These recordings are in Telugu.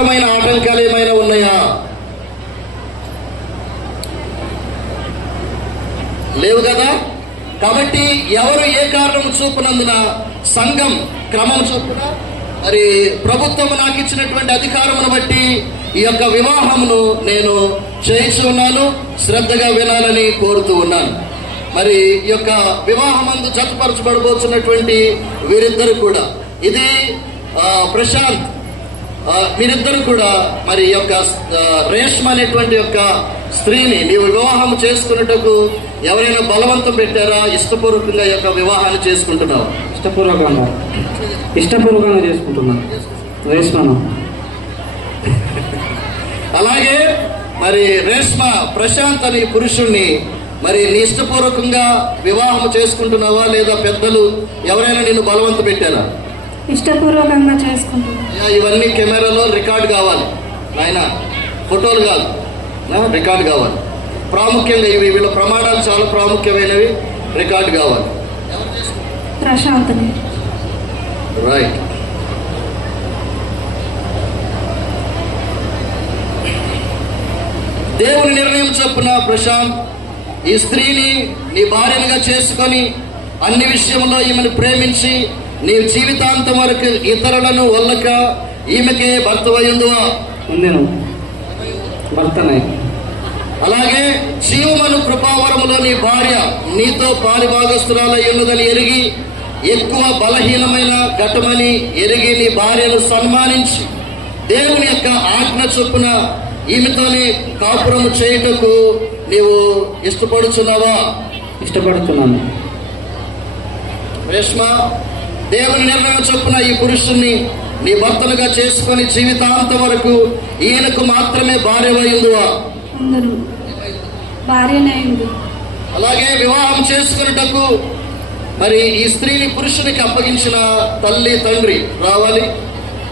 రకమైన ఆటంకాలు ఏమైనా ఉన్నాయా? లేవు కదా? కాబట్టి ఎవరు ఏ కారణం చూపునందున సంఘం క్రమం చూపున మరి ప్రభుత్వం నాకు ఇచ్చినటువంటి అధికారమును బట్టి ఈ యొక్క వివాహమును నేను చేయిస్తూ ఉన్నాను శ్రద్ధగా వినాలని కోరుతూ ఉన్నాను. మరి ఈ యొక్క వివాహమందు జతపరచబడబోతున్నటువంటి వీరిద్దరు కూడా. ఇది ప్రశాంత్ మీరిద్దరు కూడా మరి ఈ యొక్క రేష్మ అనేటువంటి యొక్క స్త్రీని నీవు వివాహం చేసుకున్నటకు ఎవరైనా బలవంతం పెట్టారా? ఇష్టపూర్వకంగా యొక్క వివాహాన్ని చేసుకుంటున్నావు. ఇష్టపూర్వకంగా. ఇష్టపూర్వకంగా చేసుకుంటున్నాను రేష్మను. అలాగే మరి రేష్మ ప్రశాంత్ అనే పురుషుణ్ణి మరి నీ ఇష్టపూర్వకంగా వివాహం చేసుకుంటున్నావా? లేదా పెద్దలు ఎవరైనా నిన్ను బలవంత పెట్టారా? ఇష్టపూర్వకంగా చేసుకుంటున్నాను. అయ్యా, ఇవన్నీ కెమెరాలో రికార్డ్ కావాలి. నాయన ఫోటోలు కాదు. రికార్డ్ కావాలి. ప్రాముఖ్యంగా ఇవి వీళ్ళ ప్రమాణాలు చాలా ప్రాముఖ్యమైనవి. రికార్డ్ కావాలి. ప్రశాంత్ని రైట్ దేవుని నిర్ణయం చొప్పున ప్రశాంత్ ఈ స్త్రీని నీ భార్యగా చేసుకొని అన్ని విషయంలో ఈమెను ప్రేమించి నీ జీవితాంతం వరకు ఇతరులను వల్లక ఈమెకే భర్త అయ్యిందువా భర్తనే. అలాగే జీవమను కృపావరములో నీ భార్య నీతో పాలి భాగస్తురాలై ఉన్నదని ఎరిగి ఎక్కువ బలహీనమైన ఘటమని ఎరిగి నీ భార్యను సన్మానించి దేవుని యొక్క ఆజ్ఞ చొప్పున ఈమెతోనే కాపురము చేయుటకు నీవు ఇష్టపడుచున్నావా? ఇష్టపడుతున్నాను రేష్మ దేవుని నిర్ణయం చొప్పున ఈ పురుషుణ్ణి నీ భర్తలుగా చేసుకొని జీవితాంతం వరకు ఈయనకు మాత్రమే భార్య అయిందువా అందరూ భార్యనే అయింది అలాగే వివాహం చేసుకున్నటకు మరి ఈ స్త్రీని పురుషునికి అప్పగించిన తల్లి తండ్రి రావాలి.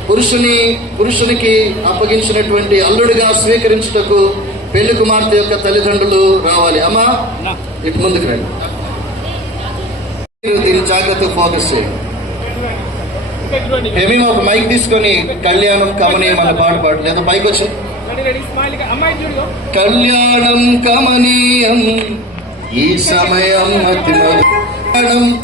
పురుషుని పురుషునికి అప్పగించినటువంటి అల్లుడిగా స్వీకరించుటకు పెళ్ళి కుమార్తె యొక్క తల్లిదండ్రులు రావాలి. అమ్మా ఇటు ముందుకు రండి. దీన్ని జాగ్రత్తగా ఫోకస్ చేయండి. హేమీ ఒక మైక్ తీసుకొని కళ్యాణం కమనీయం అనే పాట పాడు. లేదా పైకి వచ్చి. కళ్యాణం కమనీయం ఈ సమయం కళ్యాణం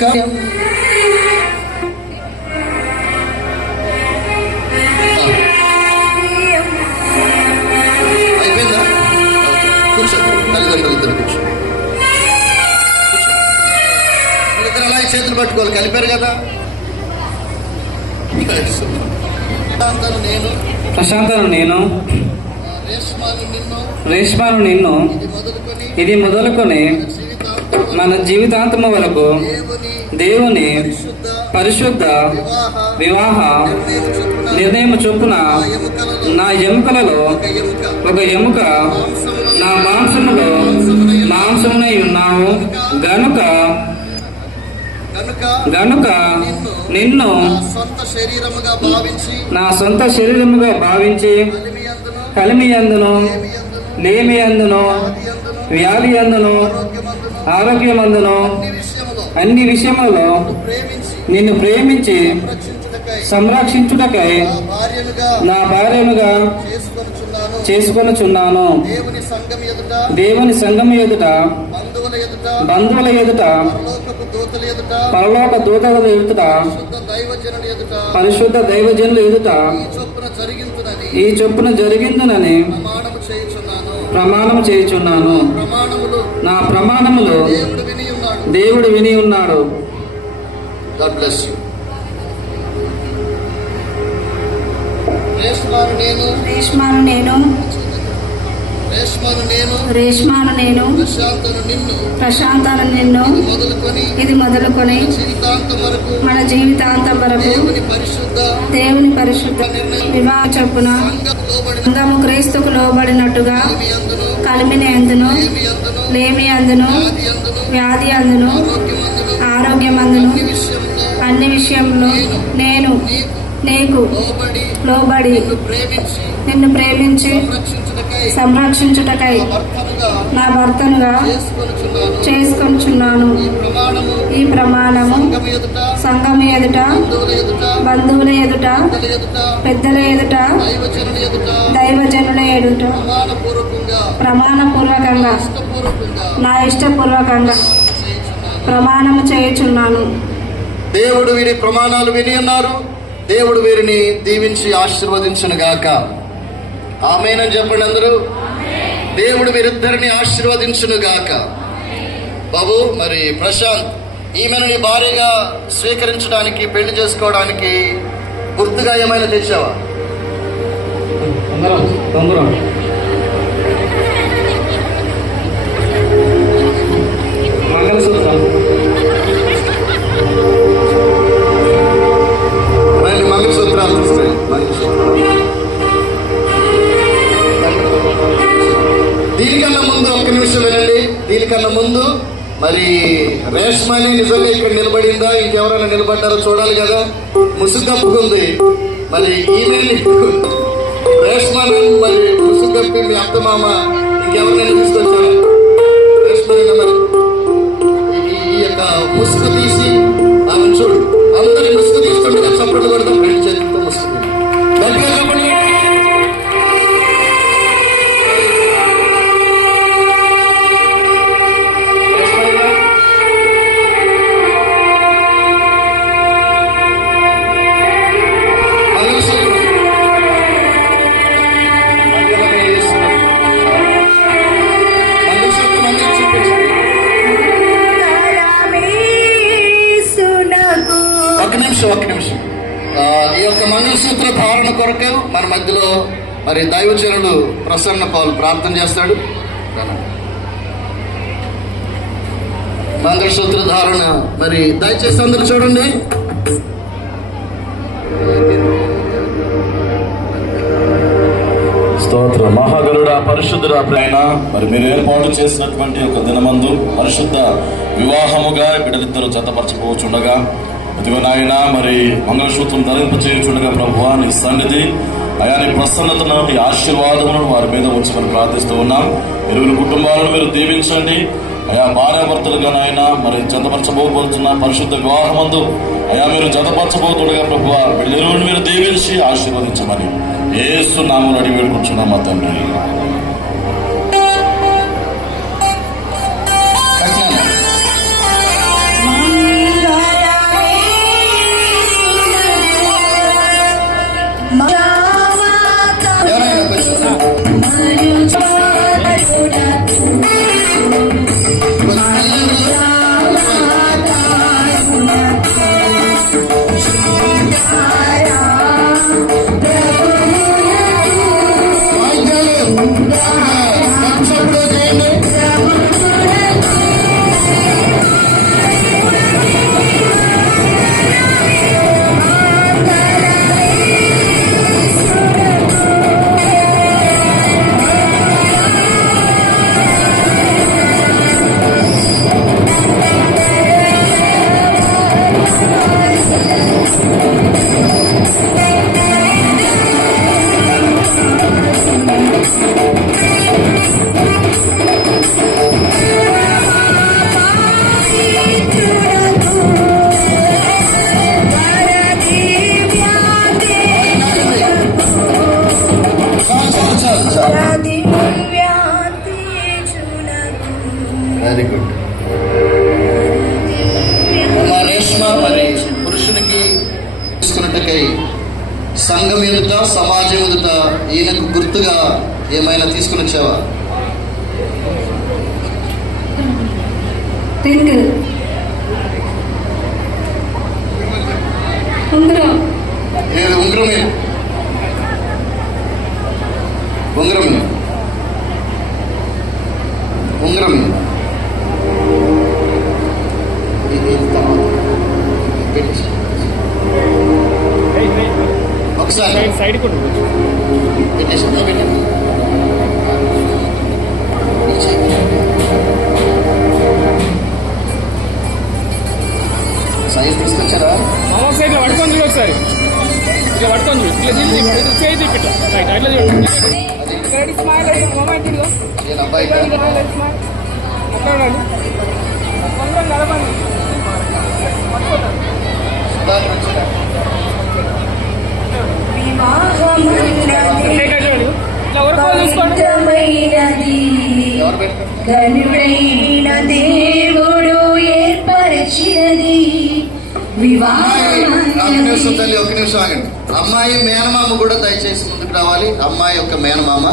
చేతులు పట్టుకోవాలి. కలిపారు కదా. నేను ప్రశాంతను నేను రేష్మాను నిన్ను ఇది మొదలుకొని మన జీవితాంతము వరకు దేవుని దేవుని శుద్ధ పరిశుద్ధ వివాహ నిర్ణయం చొప్పున నా ఎముకలలో ఒక ఎముక. నా మాంసములో మాంసమునై ఉన్నావు. గనుక గనుక నిన్ను నా సొంత శరీరముగా భావించి నా సొంత శరీరముగా భావించి కలిమి అందును లేమి అందును వ్యాధి అందును ఆరోగ్యమందును అన్ని విషయములో అన్ని విషయములలో ప్రేమించి నిన్ను ప్రేమించి రక్షించుటకై సంరక్షించుటకై నా భార్యనుగా చేసుకొనుచున్నాను. దేవుని సంఘం ఎదుట దేవుని సంఘం ఎదుట బంధువుల ఎదుట బంధువుల ఎదుట పరలోక దూతల ఎదుట పరిశుద్ధ దైవజనుల ఎదుట ఈ చొప్పున జరిగిందునని ప్రమాణం చేయుచున్నాను. నా ప్రమాణములు దేవుడు విని ఉన్నాడు. దేవుడు విని ఉన్నాడు. రేష్మాను నేను. రేష్మాను నేను. రేష్మాను నేను. రేష్మాను నేను. ప్రశాంతను నిన్ను. ప్రశాంతాను నిన్ను. మొదలుకొని. ఇది మొదలుకొని. జీవితాంతం వరకు. మన జీవితాంతం వరకు. దేవుని పరిశుద్ధ. దేవుని పరిశుద్ధ. వివాహ చొప్పున. అందము క్రీస్తుకు లోబడినట్టుగా. అందును? కలిమిని అందును. అందును? లేమి అందును. అందును. వ్యాధి అందును. ఈ విషయంలో. అన్ని విషయంలో. నేను. నీకు లోబడి నిన్ను ప్రేమించి సంరక్షించుటకై నా భర్తనుగా చేసుకొనుచున్నాను. చేసుకొంచున్నాను ఈ ప్రమాణము సంఘం ఎదుట బంధువుల ఎదుట పెద్దల ఎదుట దైవజనుల ఎదుట ప్రమాణపూర్వకంగా నా ఇష్టపూర్వకంగా ప్రమాణము చేయుచున్నాను. దేవుడు వీరి ప్రమాణాలు విని ఉన్నారు. దేవుడు వీరిని దీవించి ఆశీర్వదించును గాక. ఆమెనని చెప్పండి అందరూ. దేవుడు వీరిద్దరిని ఆశీర్వదించును గాక. బాబు మరి ప్రశాంత్ ఈమెను నీ భార్యగా స్వీకరించడానికి పెళ్ళి చేసుకోవడానికి గుర్తుగా ఏమైనా తెచ్చావా దీనికన్నా ముందు ఒక్క నిమిషం వినండి. దీనికన్నా ముందు మరి రేష్మని నిజంగా ఇక్కడ నిలబడిందా? ఇంకెవరైనా నిలబడ్డారో చూడాలి కదా. ముసుగప్పుకుంది మరి ఈమె రేష్మని మరి ముసుగప్పి మీ అత్తమామ ఇంకెవరైనా తీసుకొచ్చారా? రేష్మని మరి ఈ- ఈ యొక్క ముసుగు తీసి ఆమె చూడు. మరి దైవచరుడు ప్రసన్న పాలు ప్రార్థన చేస్తాడు. మంగళసూత్ర ధారణ. మరి దయచేసి అందరూ చూడండి. స్తోత్ర. మహాగరుడ పరిశుద్ధుడ ప్రేణ మరి మీరు ఏర్పాటు చేసినటువంటి ఒక దినమందు పరిశుద్ధ వివాహముగా బిడ్డలిద్దరూ జతపరచబోచుండగా. ఇదిగో నాయన మరి మంగళసూత్రం ధరింప చేయుచుండగా ప్రభు నీ సన్నిధి అయా నీ ప్రసన్నతను నీ ఆశీర్వాదములను వారి మీద ఉంచమని ప్రార్థిస్తూ ఉన్నాం. ఇరువురు కుటుంబాలను మీరు దీవించండి. అయా భార్యాభర్తలుగానైనా మరి జతపరచబోతున్న పరిశుద్ధ వివాహమందు అయా మీరు జతపరచబోతుండగా ప్రభు వీళ్ళిరువురిని మీరు దీవించి ఆశీర్వదించమని ఏసు నామలు అడిగి వేడుకుంటున్నాం మా తండ్రి. రింగ్ అబ్బాయి దేవుడు ఏర్పరిచినది నిమిషం వివాహం తల్లి ఒక నిమిషం ఆగండి. అమ్మాయి మేనమామ కూడా దయచేసి ముందుకు రావాలి. అమ్మాయి యొక్క మేనమామ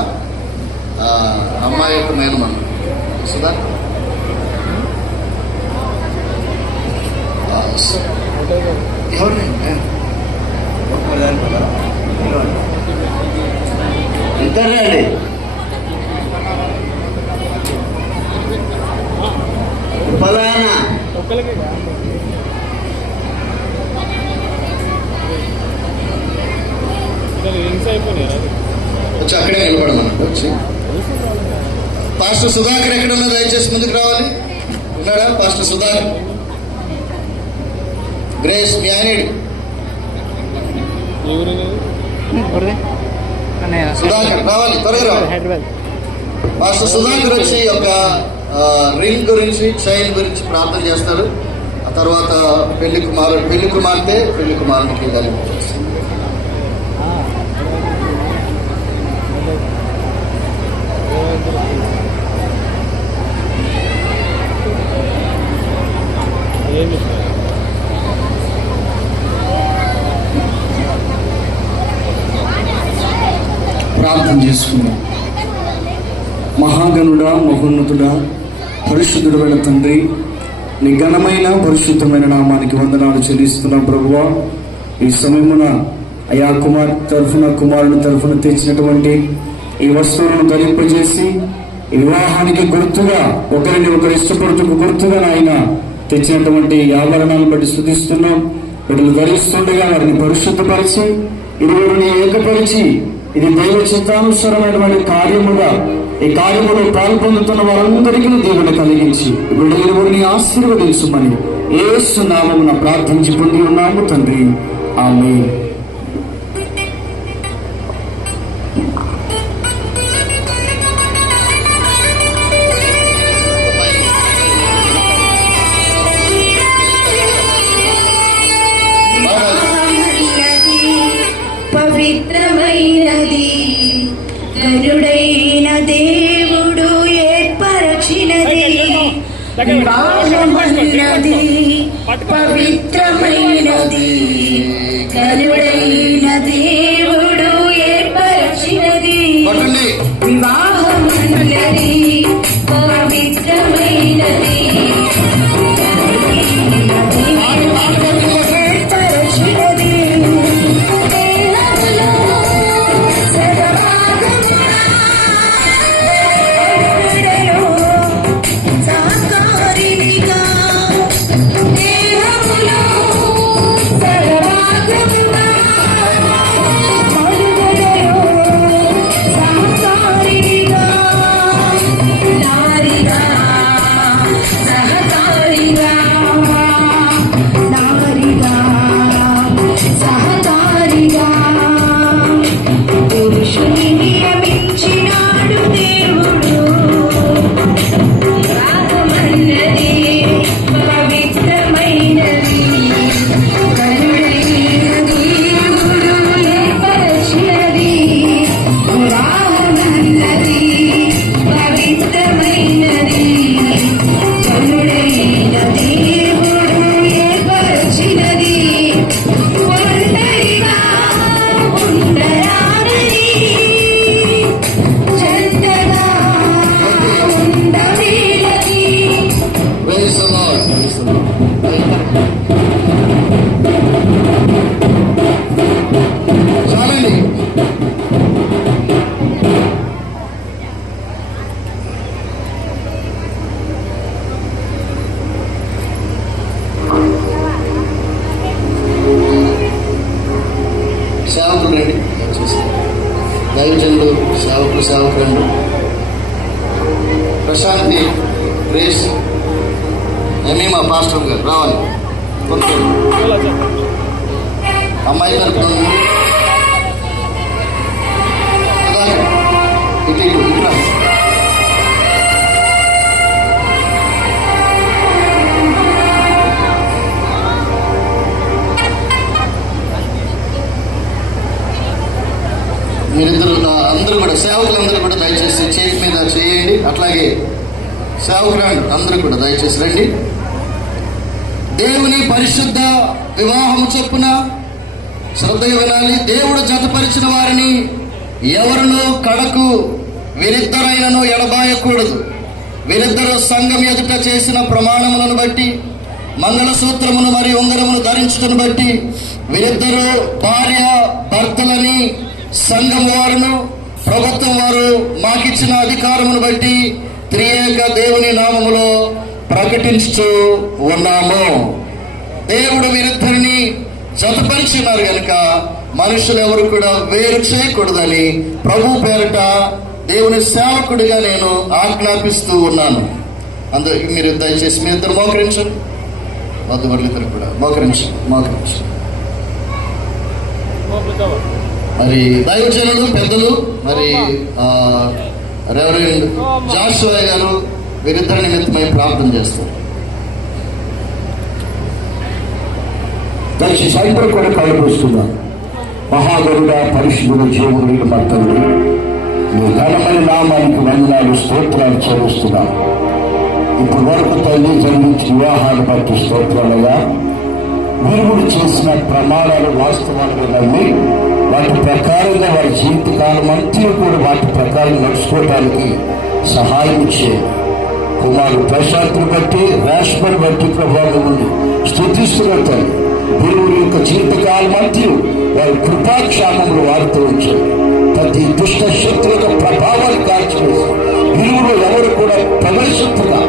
అమ్మాయి యొక్క మేనమామ సుధా ఇద్దరు రండి ఫలానా వచ్చి అక్కడే నిలబడమన్నట్టు వచ్చి. పాస్టర్ సుధాకర్ ఎక్కడ ఉన్నా దయచేసి ముందుకు రావాలి. ఉన్నాడా? పాస్టర్ సుధాకర్. గ్రేస్ జ్ఞానిడు సుధాకర్ రావాలి త్వరగా రావాలి. హైదరాబాద్ పాస్టర్ సుధాకర్ వచ్చి ఒక రింగ్ గురించి చైన్ గురించి ప్రార్థన చేస్తారు ఆ తర్వాత పెళ్ళి కుమారుడు పెళ్ళి కుమార్తె పెళ్ళి కుమారునికి వెళ్ళాలి చేసుకున్నాం. చేసుకుందాం మహాగణుడా మహోన్నతుడా పరిశుద్ధుడమైన తండ్రి నీ ఘనమైన పరిశుద్ధమైన నామానికి వందనాలు చెల్లిస్తున్నాం ప్రభువా. ఈ సమయమున అయా కుమార్ తరఫున కుమారుని తరఫున తెచ్చినటువంటి ఈ వస్తువులను ధరింపజేసి వివాహానికి గుర్తుగా ఒకరిని ఒకరు ఇష్టపడుతుకు గుర్తుగా నాయన తెచ్చినటువంటి ఆభరణాలను బట్టి స్థుతిస్తున్నాం. వీటిని ధరిస్తుండగా వారిని పరిశుద్ధపరిచి ఇరువురిని ఏకపరిచి ఇది దైవ చిత్తానుసరమైనటువంటి కార్యముగా ఈ కార్యములో పాల్పొందుతున్న వారందరికీ దేవుని కలిగించి ఇప్పుడు ఇరువురిని ఆశీర్వదించమని ఏసు నామమున ప్రార్థించి పొంది ఉన్నాము తండ్రి. ఆమె వివాహమైనది పవిత్రమైనది dari jendro sahur ke sahur kendo. Pesan di Chris, ini mah pastor gak, rawan. Kan pun. Itu itu. Mirip కూడా సేవకులందరూ కూడా దయచేసి చేతి మీద చేయండి. అట్లాగే సేవకురాండి అందరూ కూడా దయచేసి రండి. దేవుని పరిశుద్ధ వివాహము చెప్పున శ్రద్ధ వినాలి. దేవుడు జతపరిచిన వారిని ఎవరినో కడకు వీరిద్దరైనను ఎడబాయకూడదు. వీరిద్దరు సంఘం ఎదుట చేసిన ప్రమాణములను బట్టి మంగళసూత్రమును మరియు ఉంగరమును ధరించుటను బట్టి వీరిద్దరు భార్య భర్తలని సంఘం వారును ప్రభుత్వం వారు మాకిచ్చిన అధికారమును బట్టి త్రియేక దేవుని నామములో ప్రకటించుతూ ఉన్నాము. దేవుడు వీరిద్దరిని జతపరిచినారు కనుక మనుషులు ఎవరు కూడా వేరు చేయకూడదని ప్రభు పేరట దేవుని సేవకుడిగా నేను ఆజ్ఞాపిస్తూ ఉన్నాను. అందరు మీరు దయచేసి మీ ఇద్దరు మోకరించండి. మధువర్లు ఇద్దరు కూడా మోకరించండి మోకరించండి. మరి దైవజనులు పెద్దలు మరి ఆ, రెవరెండ్ జాషువా గారు వీరిద్దరి నిమిత్తమై ప్రార్థన చేస్తారు. దయచేసి సైతం కూడా కలుపుస్తున్నాను మహాగరుడ పరిశుభ్ర జీవుడు భక్తుడు నీ ఘనమైన నామానికి వందనాలు స్తోత్రాలు చెల్లిస్తున్నాను ఇప్పటి వరకు తల్లి జరిగించిన వివాహాలు బట్టి స్తోత్రాలుగా వీరుడు చేసిన ప్రమాణాలు వాస్తవాలుగా నమ్మి వాటి ప్రకారంగా వారి జీవితకాలం అంతా కూడా వాటి ప్రకారం నడుచుకోవడానికి సహాయం చేయాలి కుమారుడు. ప్రశాంత్ని బట్టి రాష్ట్రాన్ని బట్టి ప్రభావం ఉంది. స్థుతిస్తున్న తల్లి దేవుని యొక్క జీవితకాలం అంతా వారి కృపాక్షామములు వాడుతూ ఉంచారు ప్రతి దుష్ట శక్తుల ప్రభావాలు కాల్చివేసి. విలువలు ఎవరు కూడా ప్రవేశిస్తున్నా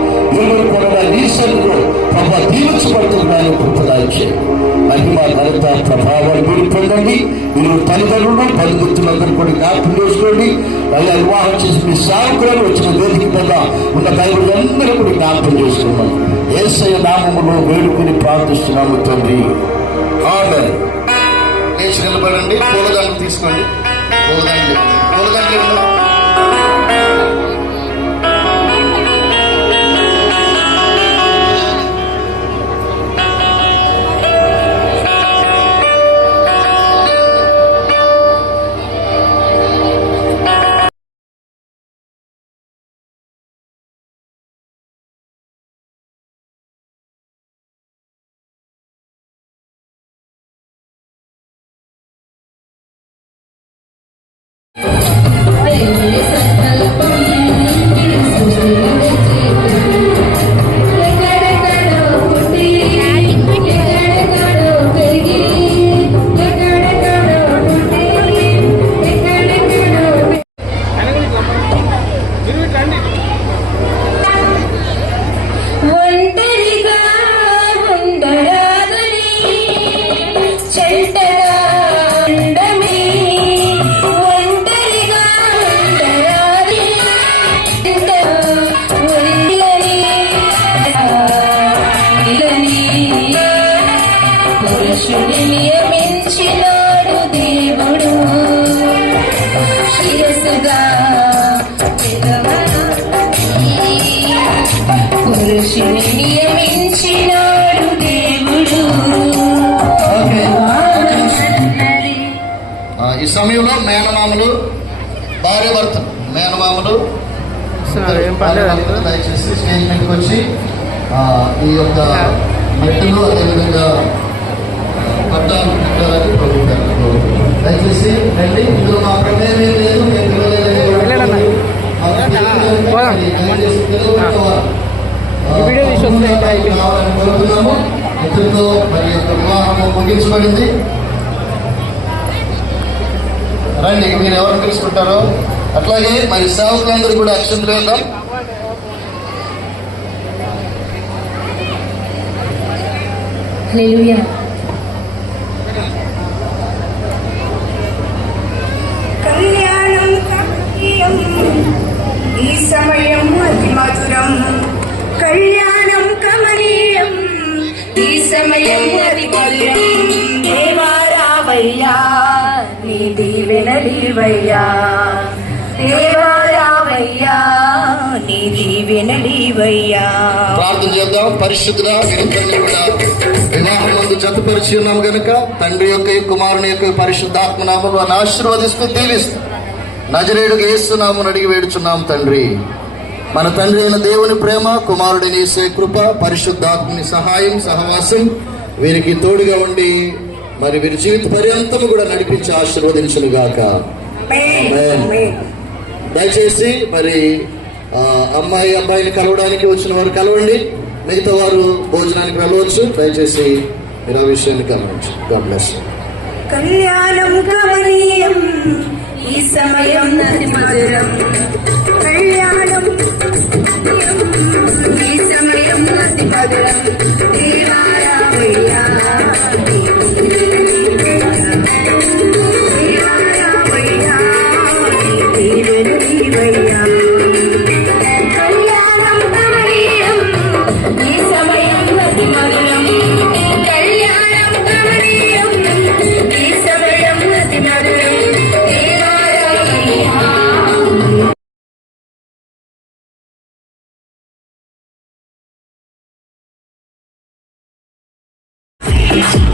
విలువలు కూడా నీసంలో ప్రభా దీవించబడుతున్నాయని కృపదాయించే. మహిమ ఘనత ప్రభావాలు మీరు పొందండి. మీరు తల్లిదండ్రులు బంధుమిత్రులందరూ కూడా జ్ఞాపకం చేసుకోండి. వాళ్ళ వివాహం చేసి మీ సాకులను వచ్చిన వేదిక మీద ఉన్న దైవులందరూ కూడా జ్ఞాపకం చేసుకోమని ఏసయ నామములో వేడుకుని ప్రార్థిస్తున్నాము తండ్రి. ఆమె లేచి నిలబడండి. పూలదండలు తీసుకోండి. పూలదండలు. పూలదండలు భర్తలు దయచేసి స్టేజ్ మీదకి వచ్చి ఈ యొక్క మెట్టులు అదేవిధంగా పట్టాలు పెట్టాలని ప్రభుత్వాలు దయచేసి రండి. ఇందులో మా ప్రమేయం ఏం లేదు మేము కోరుతున్నాము. ఇతరులతో మరి యొక్క వివాహము ముగించబడింది. రండి మీరు ఎవరు తెలుసుకుంటారో అట్లాగే మరి సేవకులందరూ కూడా అక్షంతలు వేద్దాం హల్లెలూయా కళ్యాణం కమనీయం ఈ సమయం అతి మధురం కళ్యాణం కమనీయం ఈ సమయం అతి మధురం దేవారావయ్యా నీ ప్రార్థన చేద్దాం. కూడా వివాహం ముందు జతపరిచి ఉన్నాం గనుక తండ్రి యొక్క కుమారుని యొక్క పరిశుద్ధాత్మ నామం ఆశీర్వదిస్తూ దీవిస్తాం నజరేడుకు ఏస్తున్నాము అడిగి వేడుచున్నాం తండ్రి. మన తండ్రి అయిన దేవుని ప్రేమ కుమారుడిని యేసే కృప పరిశుద్ధాత్మని సహాయం సహవాసం వీరికి తోడుగా ఉండి మరి వీరి జీవిత పర్యంతము కూడా నడిపించి ఆశీర్వదించును గాక. దయచేసి మరి అమ్మాయి అబ్బాయిని కలవడానికి వచ్చిన వారు కలవండి. మిగతా వారు భోజనానికి వెళ్ళవచ్చు. దయచేసి మీరు ఆ విషయాన్ని గమనించు. గాడ్ బ్లెస్ కళ్యాణం కమనీయం ఈ సమయం నది మధురం. కళ్యాణం ఈ సమయం నది మధురం. Peace.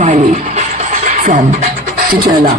Smiley from Chichela.